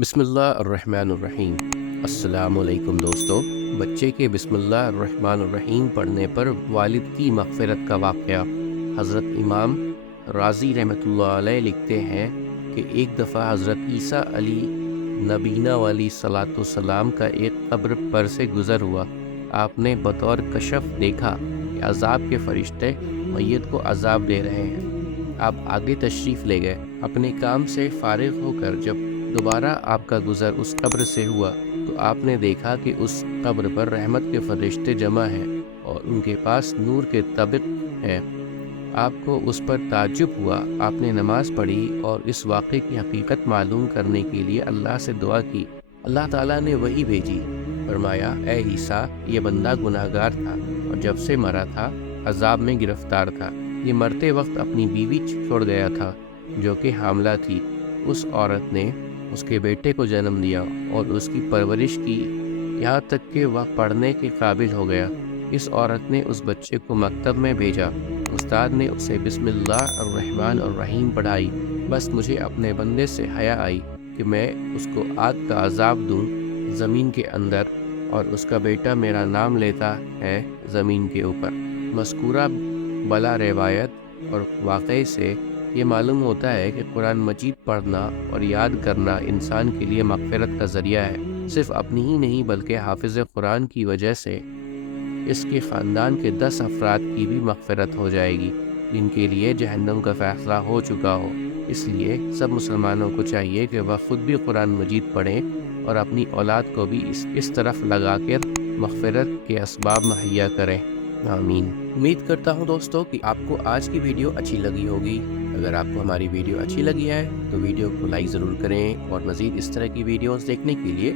بسم اللہ الرحمن الرحیم۔ السلام علیکم دوستو۔ بچے کے بسم اللہ الرحمن الرحیم پڑھنے پر والد کی مغفرت کا واقعہ۔ حضرت امام رازی رحمۃ اللہ علیہ لکھتے ہیں کہ ایک دفعہ حضرت عیسیٰ علی نبینا والی صلاۃ والسلام کا ایک قبر پر سے گزر ہوا۔ آپ نے بطور کشف دیکھا کہ عذاب کے فرشتے میت کو عذاب دے رہے ہیں۔ آپ آگے تشریف لے گئے۔ اپنے کام سے فارغ ہو کر جب دوبارہ آپ کا گزر اس قبر سے ہوا تو آپ نے دیکھا کہ اس قبر پر رحمت کے فرشتے جمع ہیں اور ان کے پاس نور کے طبق ہیں۔ آپ کو اس پر تعجب ہوا۔ آپ نے نماز پڑھی اور اس واقعے کی حقیقت معلوم کرنے کے لیے اللہ سے دعا کی۔ اللہ تعالیٰ نے وحی بھیجی، فرمایا اے عیسیٰ، یہ بندہ گناہ گار تھا اور جب سے مرا تھا عذاب میں گرفتار تھا۔ یہ مرتے وقت اپنی بیوی چھوڑ گیا تھا جو کہ حاملہ تھی۔ اس عورت نے اس کے بیٹے کو جنم دیا اور اس کی پرورش کی یہاں تک کہ وہ پڑھنے کے قابل ہو گیا۔ اس عورت نے اس بچے کو مکتب میں بھیجا۔ استاد نے اسے بسم اللہ الرحمن الرحیم پڑھائی۔ بس مجھے اپنے بندے سے حیا آئی کہ میں اس کو آگ کا عذاب دوں زمین کے اندر، اور اس کا بیٹا میرا نام لیتا ہے زمین کے اوپر۔ مذکورہ بلا روایت اور واقعے سے یہ معلوم ہوتا ہے کہ قرآن مجید پڑھنا اور یاد کرنا انسان کے لیے مغفرت کا ذریعہ ہے۔ صرف اپنی ہی نہیں بلکہ حافظ قرآن کی وجہ سے اس کے خاندان کے 10 افراد کی بھی مغفرت ہو جائے گی جن کے لیے جہنم کا فیصلہ ہو چکا ہو۔ اس لیے سب مسلمانوں کو چاہیے کہ وہ خود بھی قرآن مجید پڑھیں اور اپنی اولاد کو بھی اس طرف لگا کر مغفرت کے اسباب مہیا کریں۔ آمین۔ امید کرتا ہوں دوستو کہ آپ کو آج کی ویڈیو اچھی لگی ہوگی۔ اگر آپ کو ہماری ویڈیو اچھی لگی ہے تو ویڈیو کو لائک ضرور کریں اور مزید اس طرح کی ویڈیوز دیکھنے کے لیے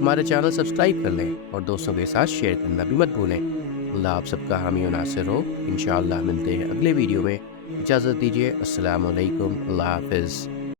ہمارے چینل سبسکرائب کر لیں اور دوستوں کے ساتھ شیئر کرنا بھی مت بھولیں۔ اللہ آپ سب کا حامی و ناصر ہو۔ انشاءاللہ ملتے ہیں اگلے ویڈیو میں۔ اجازت دیجیے۔ السلام علیکم۔ اللہ حافظ۔